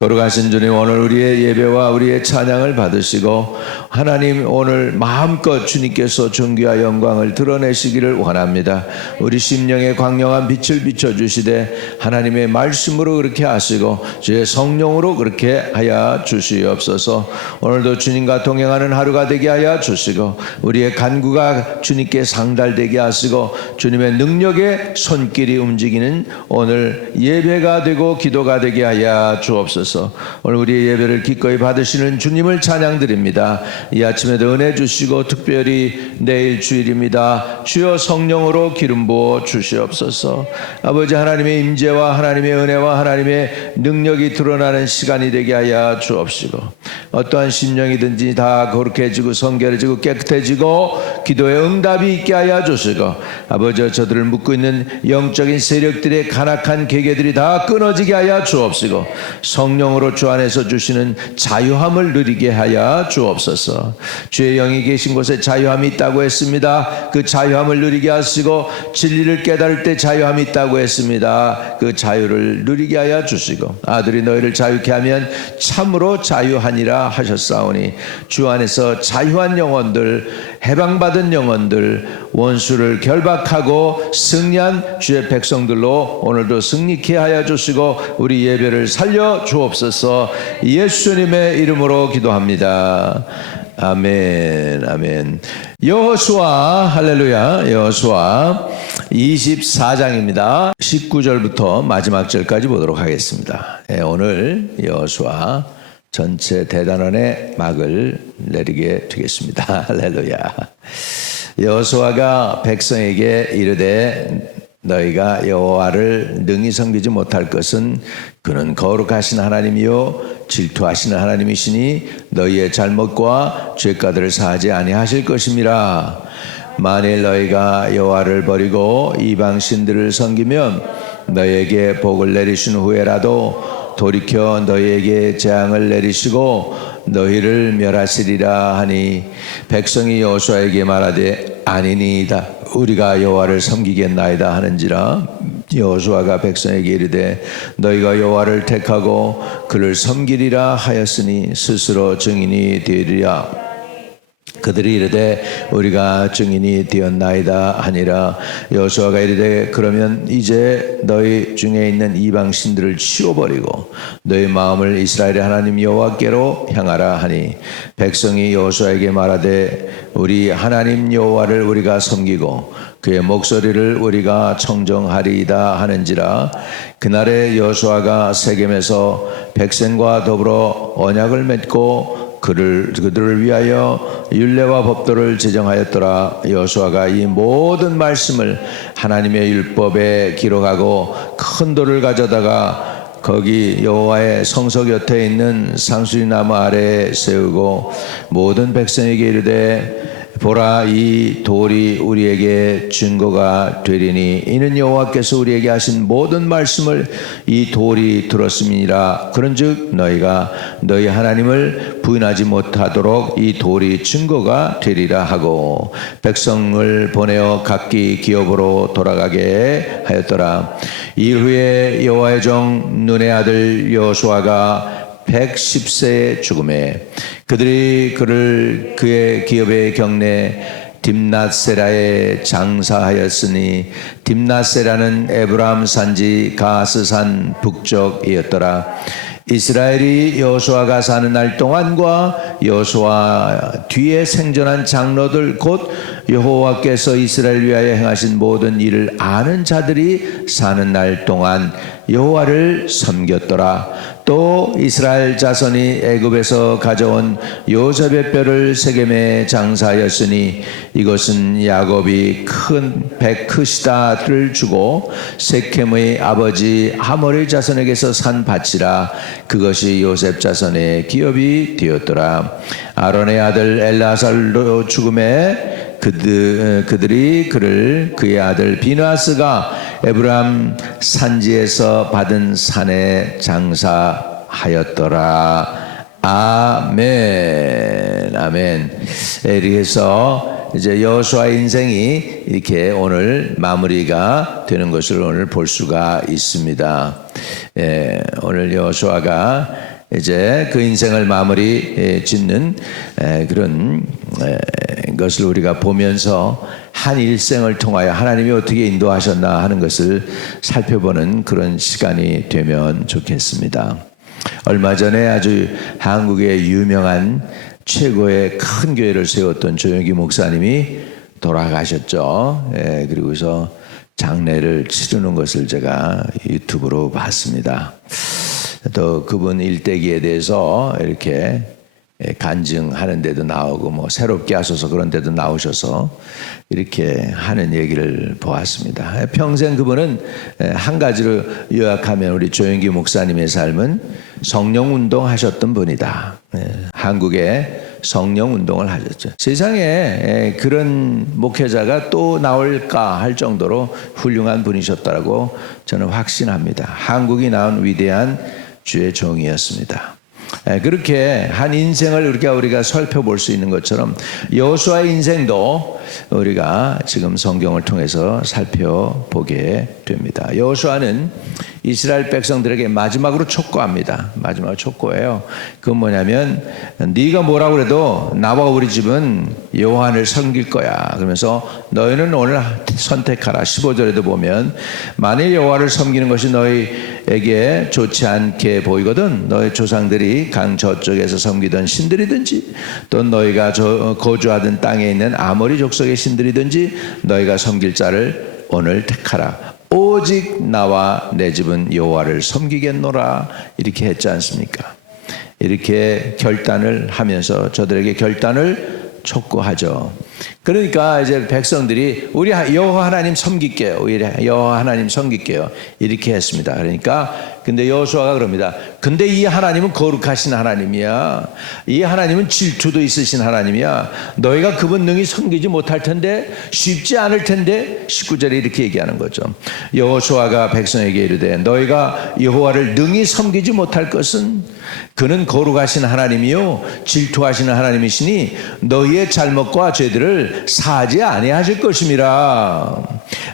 거룩하신 주님, 오늘 우리의 예배와 우리의 찬양을 받으시고 하나님 오늘 마음껏 주님께서 존귀와 영광을 드러내시기를 원합니다. 우리 심령에 광명한 빛을 비춰주시되 하나님의 말씀으로 그렇게 하시고 주의 성령으로 그렇게 하여 주시옵소서. 오늘도 주님과 동행하는 하루가 되게 하여 주시고 우리의 간구가 주님께 상달되게 하시고 주님의 능력의 손길이 움직이는 오늘 예배가 되고 기도가 되게 하여 주옵소서. 오늘 우리의 예배를 기꺼이 받으시는 주님을 찬양드립니다. 이 아침에도 은혜 주시고 특별히 내일 주일입니다. 주여 성령으로 기름 부어 주시옵소서. 아버지 하나님의 임재와 하나님의 은혜와 하나님의 능력이 드러나는 시간이 되게 하여 주옵시고 어떠한 심령이든지 다 거룩해지고 성결해지고 깨끗해지고 기도의 응답이 있게 하여 주시고 아버지 저들을 묶고 있는 영적인 세력들의 간악한 계계들이 다 끊어지게 하여 주옵시고 성령으로 주 안에서 주시는 자유함을 누리게 하여 주옵소서. 주의 영이 계신 곳에 자유함이 있다고 했습니다. 그 자유함을 누리게 하시고 진리를 깨달을 때 자유함이 있다고 했습니다. 그 자유를 누리게 하여 주시고 아들이 너희를 자유케 하면 참으로 자유하니라 하셨사오니 주 안에서 자유한 영혼들, 해방받은 영혼들, 원수를 결박하고 승리한 주의 백성들로 오늘도 승리케 하여 주시고 우리 예배를 살려 주옵소서. 예수님의 이름으로 기도합니다. 아멘, 아멘. 여호수아, 할렐루야. 여호수아 24장입니다. 19절부터 마지막 절까지 보도록 하겠습니다. 오늘 여호수아 전체 대단원의 막을 내리게 되겠습니다. 할렐루야. 여호수아가 백성에게 이르되 너희가 여호와를 능히 섬기지 못할 것은 그는 거룩하신 하나님이요 질투하시는 하나님이시니 너희의 잘못과 죄가들을 사하지 아니하실 것임이라. 만일 너희가 여호와를 버리고 이방 신들을 섬기면 너희에게 복을 내리신 후에라도 돌이켜 너희에게 재앙을 내리시고 너희를 멸하시리라 하니 백성이 여호수아에게 말하되 아니니이다. 우리가 여호와를 섬기겠나이다 하는지라. 여호수아가 백성에게 이르되 너희가 여호와를 택하고 그를 섬기리라 하였으니 스스로 증인이 되리라. 그들이 이르되 우리가 증인이 되었나이다 하니라. 여호수아가 이르되 그러면 이제 너희 중에 있는 이방 신들을 치워버리고 너희 마음을 이스라엘의 하나님 여호와께로 향하라 하니 백성이 여호수아에게 말하되 우리 하나님 여호와를 우리가 섬기고 그의 목소리를 우리가 청정하리이다 하는지라. 그날에 여호수아가 세겜에서 백성과 더불어 언약을 맺고 그들을 위하여 율례와 법도를 제정하였더라. 여호수아가 이 모든 말씀을 하나님의 율법에 기록하고 큰 돌을 가져다가 거기 여호와의 성석 곁에 있는 상수리 나무 아래에 세우고 모든 백성에게 이르되 보라 이 돌이 우리에게 증거가 되리니 이는 여호와께서 우리에게 하신 모든 말씀을 이 돌이 들었음이니라. 그런즉 너희가 너희 하나님을 부인하지 못하도록 이 돌이 증거가 되리라 하고 백성을 보내어 각기 기업으로 돌아가게 하였더라. 이후에 여호와의 종 눈의 아들 여호수아가 110세의 죽음에 그들이 그를 그의 기업의 경내 딥낫세라에 장사하였으니 딥낫세라는 에브라임 산지 가스산 북쪽이었더라. 이스라엘이 여호수아가 사는 날 동안과 여호수아 뒤에 생존한 장로들 곧 여호와께서 이스라엘 위하여 행하신 모든 일을 아는 자들이 사는 날 동안 여호와를 섬겼더라. 또 이스라엘 자손이 애굽에서 가져온 요셉의 뼈를 세겜에 장사하였으니 이것은 야곱이 큰 백크시다를 주고 세겜의 아버지 하모리 자손에게서 산 밭이라. 그것이 요셉 자손의 기업이 되었더라. 아론의 아들 엘라살로 죽음에 그들이 그를 그의 아들 비누아스가 에브람 산지에서 받은 산에 장사하였더라. 아멘. 아멘. 이렇게 해서 이제 여호수아의 인생이 이렇게 오늘 마무리가 되는 것을 오늘 볼 수가 있습니다. 오늘 여호수아가 이제 그 인생을 마무리 짓는 그런 것을 우리가 보면서 한 일생을 통하여 하나님이 어떻게 인도하셨나 하는 것을 살펴보는 그런 시간이 되면 좋겠습니다. 얼마 전에 아주 한국의 유명한 최고의 큰 교회를 세웠던 조영기 목사님이 돌아가셨죠. 그리고서 장례를 치르는 것을 제가 유튜브로 봤습니다. 또 그분 일대기에 대해서 이렇게 간증하는 데도 나오고 뭐 새롭게 하셔서 그런 데도 나오셔서 이렇게 하는 얘기를 보았습니다. 평생 그분은 한 가지로 요약하면 우리 조영기 목사님의 삶은 성령운동 하셨던 분이다. 한국에 성령운동을 하셨죠. 세상에 그런 목회자가 또 나올까 할 정도로 훌륭한 분이셨다고 저는 확신합니다. 한국이 낳은 위대한 주의 종이었습니다. 그렇게 한 인생을 우리가 살펴볼 수 있는 것처럼 여호수아의 인생도 우리가 지금 성경을 통해서 살펴보게 됩니다. 여호수아는 이스라엘 백성들에게 마지막으로 촉구합니다. 마지막으로 촉구해요. 그건 뭐냐면 네가 뭐라고 그래도 나와 우리 집은 여호와를 섬길 거야. 그러면서 너희는 오늘 선택하라. 15절에도 보면 만일 여호와를 섬기는 것이 너희에게 좋지 않게 보이거든 너희 조상들이 강 저쪽에서 섬기던 신들이든지 또 너희가 거주하던 땅에 있는 아모리 족속의 신들이든지 너희가 섬길 자를 오늘 택하라. 오직 나와 내 집은 여호와를 섬기겠노라. 이렇게 했지 않습니까? 이렇게 결단을 하면서 저들에게 결단을 촉구하죠. 그러니까 이제 백성들이 우리 여호와 하나님 섬길게요. 우리 여호와 하나님 섬길게요. 이렇게 했습니다. 그러니까 근데 여호수아가 그럽니다. 근데 이 하나님은 거룩하신 하나님이야. 이 하나님은 질투도 있으신 하나님이야. 너희가 그분 능히 섬기지 못할 텐데 쉽지 않을 텐데 19절에 이렇게 얘기하는 거죠. 여호수아가 백성에게 이르되 너희가 여호와를 능히 섬기지 못할 것은 그는 거룩하신 하나님이요 질투하시는 하나님이시니 너희의 잘못과 죄들을 사하지 아니하실 것임이라.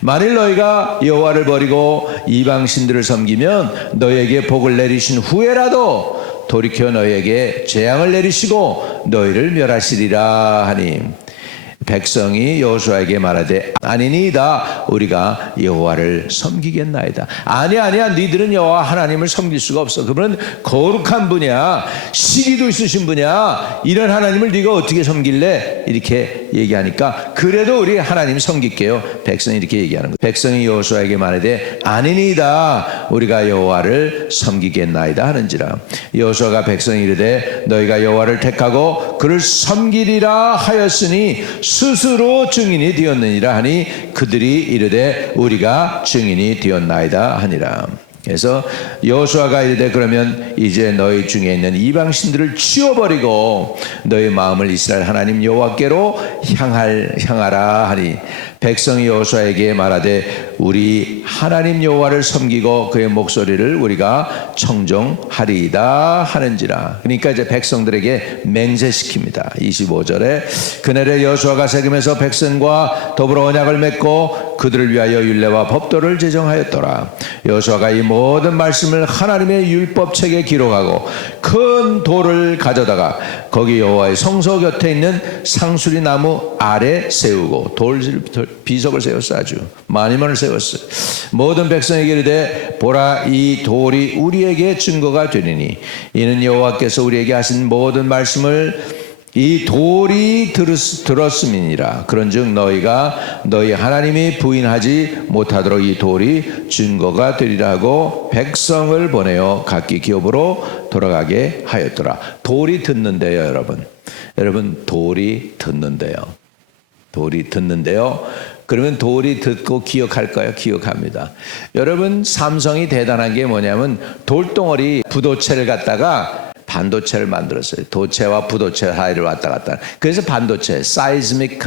만일 너희가 여호와를 버리고 이방 신들을 섬기면 너희에게 복을 내리신 후에라도 돌이켜 너희에게 재앙을 내리시고 너희를 멸하시리라 하니 백성이 여호수아에게 말하되 아니니이다 우리가 여호와를 섬기겠나이다. 아니야 니들은 여호와 하나님을 섬길 수가 없어. 그분은 거룩한 분이야. 시기도 있으신 분이야. 이런 하나님을 네가 어떻게 섬길래? 이렇게 얘기하니까 그래도 우리 하나님 섬길게요. 백성이 이렇게 얘기하는 거예요. 백성이 여호수아에게 말하되 아니니이다 우리가 여호와를 섬기겠나이다 하는지라. 여호수아가 백성이 이르되 너희가 여호와를 택하고 그를 섬기리라 하였으니 스스로 증인이 되었느니라 하니 그들이 이르되 우리가 증인이 되었나이다 하니라. 그래서 여호수아가 이르되 그러면 이제 너희 중에 있는 이방 신들을 치워버리고 너희 마음을 이스라엘 하나님 여호와께로 향하라 하니 백성이 여호수아에게 말하되 우리 하나님 여호와를 섬기고 그의 목소리를 우리가 청종하리이다 하는지라. 그러니까 이제 백성들에게 맹세시킵니다. 25절에 그날에 여호수아가 세겜에서 백성과 더불어 언약을 맺고 그들을 위하여 율례와 법도를 제정하였더라. 여호수아가 이 모든 말씀을 하나님의 율법책에 기록하고 큰 돌을 가져다가 거기 여호와의 성소 곁에 있는 상수리 나무 아래 세우고 비석을 세웠어. 아주 많이만을 세웠어. 모든 백성에게 이르되 보라 이 돌이 우리에게 증거가 되리니 이는 여호와께서 우리에게 하신 모든 말씀을 이 돌이 들었음이니라. 그런즉 너희가 너희 하나님이 부인하지 못하도록 이 돌이 증거가 되리라 하고 백성을 보내어 각기 기업으로 돌아가게 하였더라. 돌이 듣는데요, 여러분. 여러분, 돌이 듣는데요. 돌이 듣는데요. 그러면 돌이 듣고 기억할까요? 기억합니다. 여러분, 삼성이 대단한 게 뭐냐면 돌덩어리 부도체를 갖다가 반도체를 만들었어요. 도체와 부도체 사이를 왔다 갔다. 그래서 반도체, seismic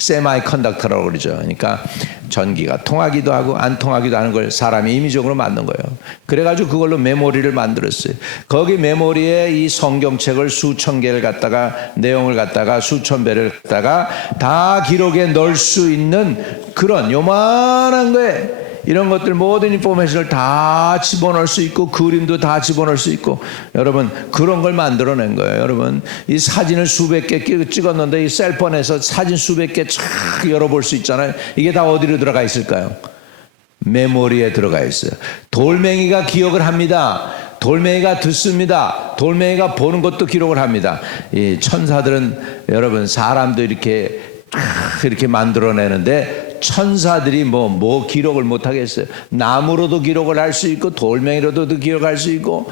semiconductor라고 그러죠. 그러니까 전기가 통하기도 하고 안 통하기도 하는 걸 사람이 임의적으로 만든 거예요. 그래가지고 그걸로 메모리를 만들었어요. 거기 메모리에 이 성경책을 수천 개를 갖다가 내용을 갖다가 수천 배를 갖다가 다 기록에 넣을 수 있는 그런 요만한 거에 이런 것들 모든 인포메이션을 다 집어넣을 수 있고 그림도 다 집어넣을 수 있고 여러분 그런 걸 만들어낸 거예요. 여러분 이 사진을 수백 개 찍었는데 이 셀폰에서 사진 수백 개 쫙 열어볼 수 있잖아요. 이게 다 어디로 들어가 있을까요? 메모리에 들어가 있어요. 돌멩이가 기억을 합니다. 돌멩이가 듣습니다. 돌멩이가 보는 것도 기록을 합니다. 이 천사들은 여러분 사람도 이렇게 만들어내는데 천사들이 뭐 기록을 못 하겠어요. 나무로도 기록을 할 수 있고 돌멩이로도 기록할 수 있고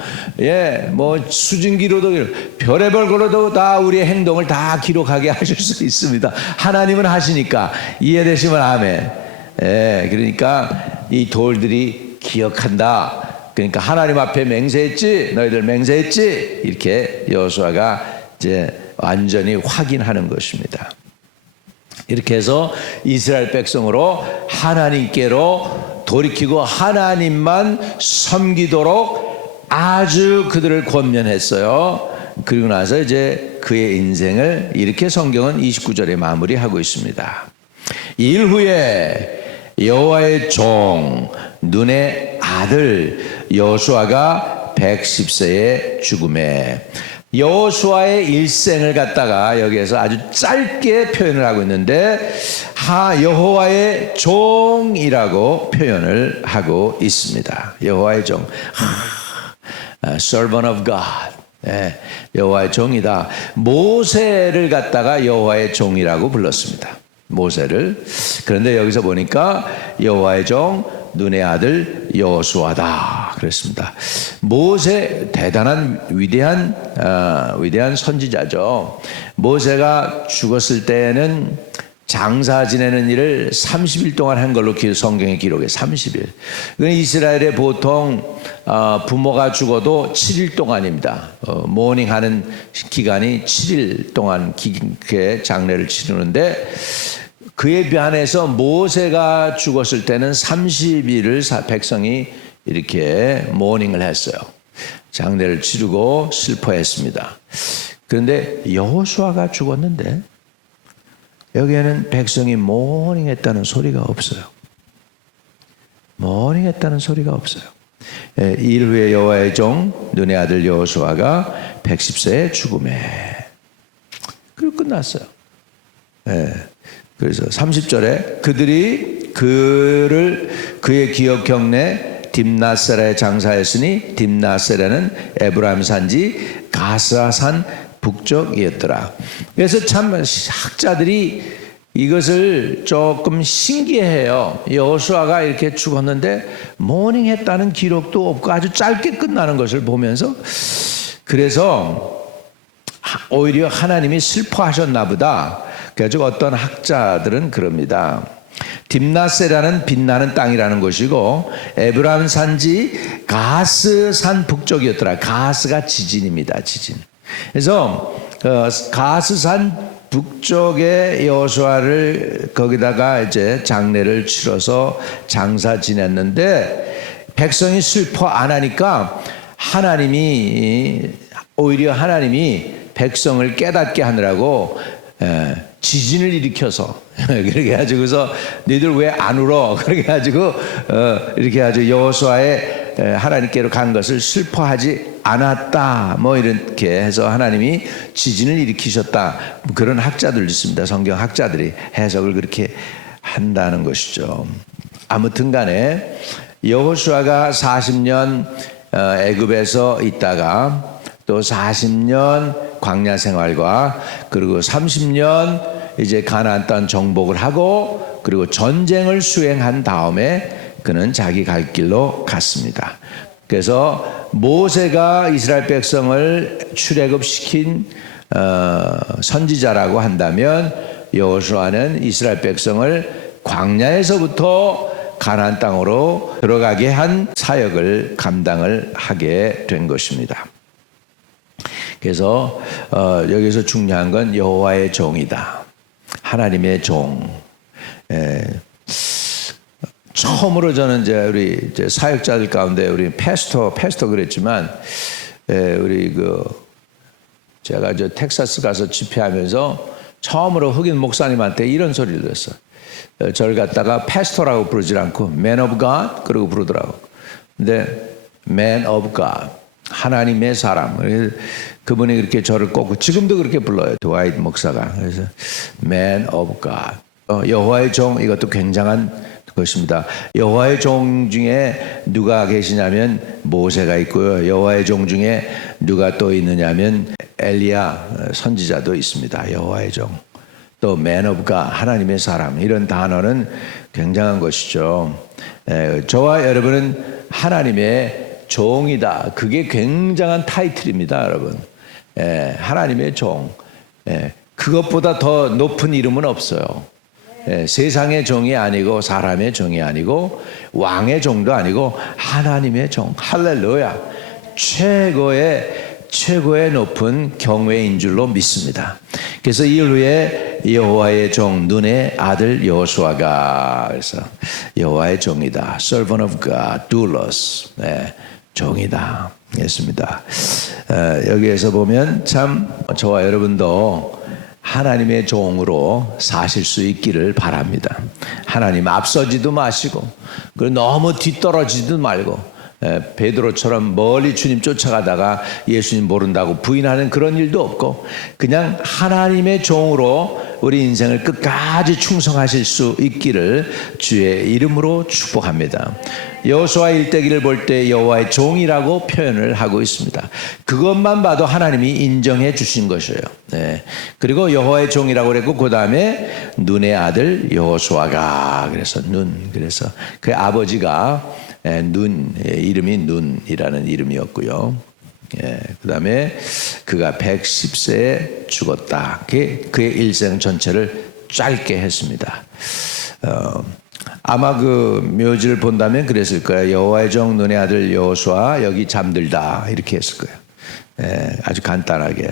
뭐 수증기로도 별의별 거로도 다 우리의 행동을 다 기록하게 하실 수 있습니다. 하나님은 하시니까 이해되시면 아멘. 그러니까 이 돌들이 기억한다. 그러니까 하나님 앞에 맹세했지, 너희들 맹세했지, 이렇게 여호수아가 이제 완전히 확인하는 것입니다. 이렇게 해서 이스라엘 백성으로 하나님께로 돌이키고 하나님만 섬기도록 아주 그들을 권면했어요. 그리고 나서 이제 그의 인생을 이렇게 성경은 29절에 마무리하고 있습니다. 일 후에 여호와의 종 눈의 아들 여호수아가 110세에 죽음에 여호수아의 일생을 갖다가 여기에서 아주 짧게 표현을 하고 있는데 여호와의 종이라고 표현을 하고 있습니다. 여호와의 종, servant of God, 여호와의 종이다. 모세를 갖다가 여호와의 종이라고 불렀습니다. 모세를. 그런데 여기서 보니까 여호와의 종 눈의 아들 여호수아다 그랬습니다. 모세 대단한 위대한 선지자죠. 모세가 죽었을 때에는 장사 지내는 일을 30일 동안 한 걸로 성경에 기록해 30일. 이스라엘에 보통 부모가 죽어도 7일 동안입니다. 모닝하는 기간이 7일 동안 장례를 치르는데 그에 비한해서 모세가 죽었을 때는 30일을 백성이 이렇게 모닝을 했어요. 장례를 치르고 슬퍼했습니다. 그런데 여호수아가 죽었는데 여기에는 백성이 모닝했다는 소리가 없어요. 모닝했다는 소리가 없어요. 일 후에 여호와의 종 눈의 아들 여호수아가 110세에 죽음에 그리고 끝났어요. 그래서 30절에 그들이 그의 기업 경내 딥나세라에 장사했으니 딥나세라는 에브라임 산지 가스산 북쪽이었더라. 그래서 참 학자들이 이것을 조금 신기해요. 여호수아가 이렇게 죽었는데 모닝했다는 기록도 없고 아주 짧게 끝나는 것을 보면서 그래서 오히려 하나님이 슬퍼하셨나 보다. 그래서 어떤 학자들은 그럽니다. 딥나세라는 빛나는 땅이라는 것이고 에브라임 산지 가스산 북쪽이었더라. 가스가 지진입니다. 지진. 그래서 가스산 북쪽에 여호수아를 거기다가 이제 장례를 치러서 장사 지냈는데 백성이 슬퍼 안 하니까 오히려 하나님이 백성을 깨닫게 하느라고 지진을 일으켜서 그렇게 해가지고서 너희들 왜 안 울어? 그렇게 해가지고 이렇게 아주 여호수아의 하나님께로 간 것을 슬퍼하지 않았다. 뭐 이렇게 해서 하나님이 지진을 일으키셨다. 그런 학자들 있습니다. 성경 학자들이 해석을 그렇게 한다는 것이죠. 아무튼간에 여호수아가 40년 애굽에서 있다가 또 40년 광야 생활과 그리고 30년 이제 가나안 땅 정복을 하고 그리고 전쟁을 수행한 다음에 그는 자기 갈 길로 갔습니다. 그래서 모세가 이스라엘 백성을 출애굽시킨 선지자라고 한다면 여호수아는 이스라엘 백성을 광야에서부터 가나안 땅으로 들어가게 한 사역을 감당을 하게 된 것입니다. 그래서 여기서 중요한 건 여호와의 종이다. 하나님의 종. 처음으로 저는 우리 사역자들 가운데 우리 패스터 그랬지만 우리 제가 텍사스 가서 집회하면서 처음으로 흑인 목사님한테 이런 소리를 들었어요. 저를 갖다가 패스터라고 부르지 않고 Man of God 그러고 부르더라고. 근데 Man of God 하나님의 사람. 그분이 그렇게 저를 꼭 지금도 그렇게 불러요. 드와이트 목사가. 그래서 Man of God. 여호와의 종 이것도 굉장한 것입니다. 여호와의 종 중에 누가 계시냐면 모세가 있고요. 여호와의 종 중에 누가 또 있느냐면 엘리야 선지자도 있습니다. 여호와의 종. 또 Man of God 하나님의 사람 이런 단어는 굉장한 것이죠. 저와 여러분은 하나님의 종이다. 그게 굉장한 타이틀입니다, 여러분. 하나님의 종. 그것보다 더 높은 이름은 없어요. 세상의 종이 아니고 사람의 종이 아니고 왕의 종도 아니고 하나님의 종. 할렐루야. 최고의 높은 경외인 줄로 믿습니다. 그래서 이일 후에 여호와의 종 눈의 아들 여호수아가 그래서 여호와의 종이다. Servant of God, doulos. 종이다. 했습니다. 여기에서 보면 참 저와 여러분도 하나님의 종으로 사실 수 있기를 바랍니다. 하나님 앞서지도 마시고 그리고 너무 뒤떨어지지도 말고 베드로처럼 멀리 주님 쫓아가다가 예수님 모른다고 부인하는 그런 일도 없고 그냥 하나님의 종으로 우리 인생을 끝까지 충성하실 수 있기를 주의 이름으로 축복합니다. 여호수아 일대기를 볼 때 여호와의 종이라고 표현을 하고 있습니다. 그것만 봐도 하나님이 인정해 주신 것이에요. 그리고 여호와의 종이라고 그랬고 그 다음에 눈의 아들 여호수아가 그래서 그래서 그 아버지가 이름이 눈이라는 이름이었고요. 그 다음에 그가 110세에 죽었다. 그의 일생 전체를 짧게 했습니다. 아마 그 묘지를 본다면 그랬을 거예요. 여호와의 종 눈의 아들 여호수아 여기 잠들다 이렇게 했을 거예요. 아주 간단하게요.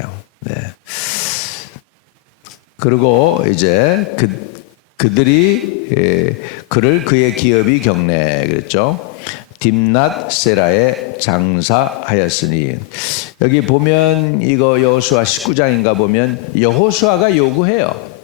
그리고 이제 그들이 그를 그의 기업이 경내 그랬죠. 딥낫 세라에 장사하였으니 여기 보면 이거 여호수아 19장인가 보면 여호수아가 요구해요.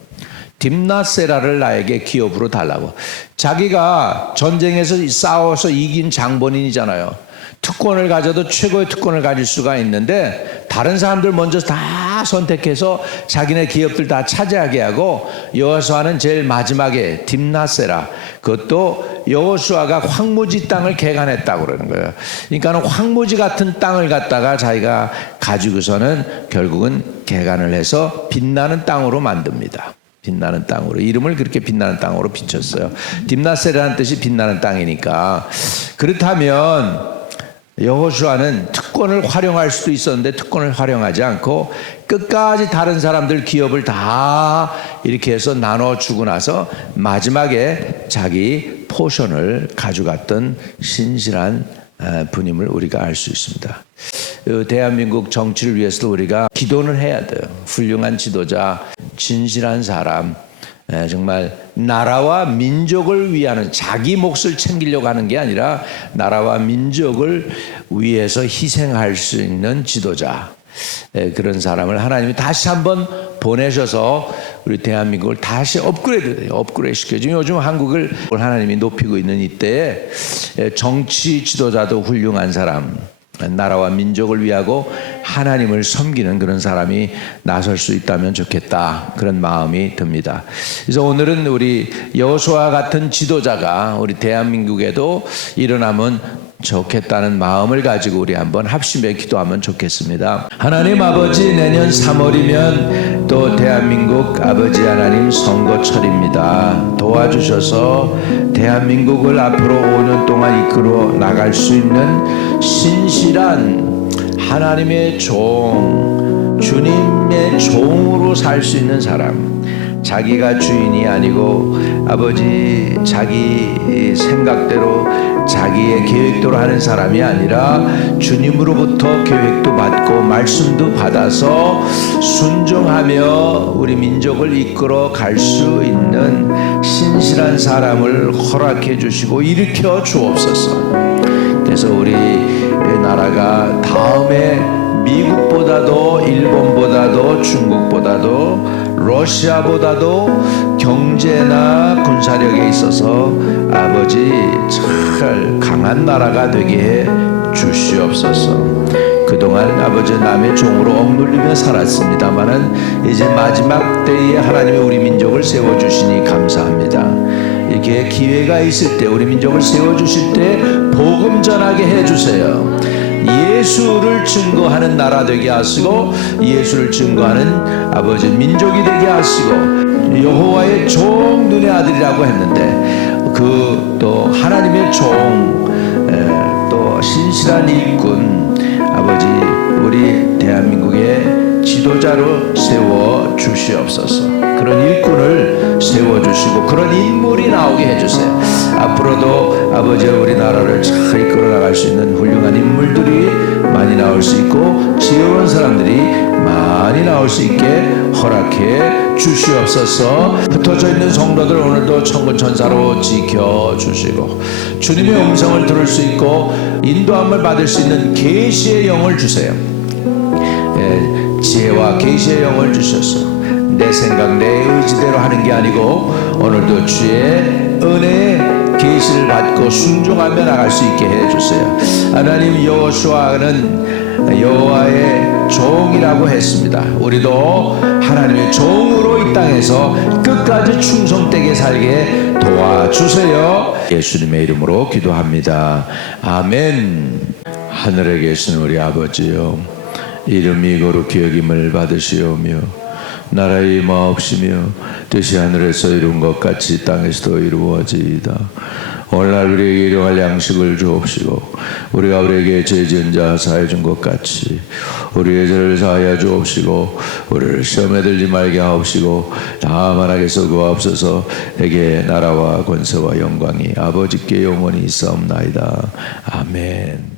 딥낫 세라를 나에게 기업으로 달라고. 자기가 전쟁에서 싸워서 이긴 장본인이잖아요. 특권을 가져도 최고의 특권을 가질 수가 있는데 다른 사람들 먼저 다 선택해서 자기네 기업들 다 차지하게 하고 여호수아는 제일 마지막에 딥낫 세라 그것도 여호수아가 황무지 땅을 개간했다고 그러는 거예요. 그러니까 황무지 같은 땅을 갖다가 자기가 가지고서는 결국은 개간을 해서 빛나는 땅으로 만듭니다. 빛나는 땅으로 이름을 그렇게 빛나는 땅으로 비쳤어요. 딥낫세라는 뜻이 빛나는 땅이니까. 그렇다면 여호수아는 특권을 활용할 수도 있었는데 특권을 활용하지 않고 끝까지 다른 사람들 기업을 다 이렇게 해서 나눠주고 나서 마지막에 자기 포션을 가져갔던 신실한 분임을 우리가 알 수 있습니다. 대한민국 정치를 위해서도 우리가 기도는 해야 돼요. 훌륭한 지도자, 진실한 사람, 정말 나라와 민족을 위하는 자기 몫을 챙기려고 하는 게 아니라 나라와 민족을 위해서 희생할 수 있는 지도자, 그런 사람을 하나님이 다시 한번 보내셔서 우리 대한민국을 다시 업그레이드 시켜요. 지금 요즘 한국을 하나님이 높이고 있는 이때에 정치 지도자도 훌륭한 사람, 나라와 민족을 위하고 하나님을 섬기는 그런 사람이 나설 수 있다면 좋겠다, 그런 마음이 듭니다. 그래서 오늘은 우리 여호수아 같은 지도자가 우리 대한민국에도 일어나면 좋겠다는 마음을 가지고 우리 한번 합심해 기도하면 좋겠습니다. 하나님 아버지, 내년 3월이면 또 대한민국 아버지 하나님 선거철입니다. 도와주셔서 대한민국을 앞으로 5년 동안 이끌어 나갈 수 있는 신실한 하나님의 종, 주님의 종으로 살 수 있는 사람, 자기가 주인이 아니고 아버지 자기 생각대로 자기의 계획대로 하는 사람이 아니라 주님으로부터 계획도 받고 말씀도 받아서 순종하며 우리 민족을 이끌어 갈 수 있는 신실한 사람을 허락해 주시고 일으켜 주옵소서. 그래서 우리 나라가 다음에 미국보다도 일본보다도 중국보다도 러시아보다도 경제나 군사력에 있어서 아버지 잘 강한 나라가 되게 해 주시옵소서. 그동안 아버지 남의 종으로 억눌리며 살았습니다마는 이제 마지막 때에 하나님이 우리 민족을 세워주시니 감사합니다. 이렇게 기회가 있을 때 우리 민족을 세워주실 때 복음 전하게 해주세요. 예수를 증거하는 나라 되게 하시고 예수를 증거하는 아버지 민족이 되게 하시고 여호와의 종 눈의 아들이라고 했는데 그 또 하나님의 종 또 신실한 일꾼 아버지 우리 대한민국의 지도자로 세워 주시옵소서. 그런 일꾼을 세워 주시고 그런 인물이 나오게 해주세요. 앞으로도 아버지 우리나라를 잘 이끌어 나갈 수 있는 훌륭한 인물들이 많이 나올 수 있고 지혜로운 사람들이 많이 나올 수 있게 허락해 주시옵소서. 흩어져 있는 성도들 오늘도 천군 천사로 지켜주시고 주님의 음성을 들을 수 있고 인도함을 받을 수 있는 계시의 영을 주세요. 지혜와 계시의 영을 주셔서 내 생각 내 의지대로 하는 게 아니고 오늘도 주의 은혜의 계시를 받고 순종하며 나갈 수 있게 해주세요. 하나님 여호수아는 여호와의 종이라고 했습니다. 우리도 하나님의 종으로 이 땅에서 끝까지 충성되게 살게 도와주세요. 예수님의 이름으로 기도합니다. 아멘. 하늘에 계신 우리 아버지요, 이름이 거룩히 여김을 받으시오며 나라의 임하옵시며 뜻이 하늘에서 이룬 것 같이 땅에서도 이루어지이다. 오늘날 우리에게 일용할 양식을 주옵시고 우리가 우리에게 죄 지은 자 사해 준 것 같이 우리의 죄를 사하여 주옵시고 우리를 시험에 들지 말게 하옵시고 다만 악에서 구하옵소서. 내게 나라와 권세와 영광이 아버지께 영원히 있사옵나이다. 아멘.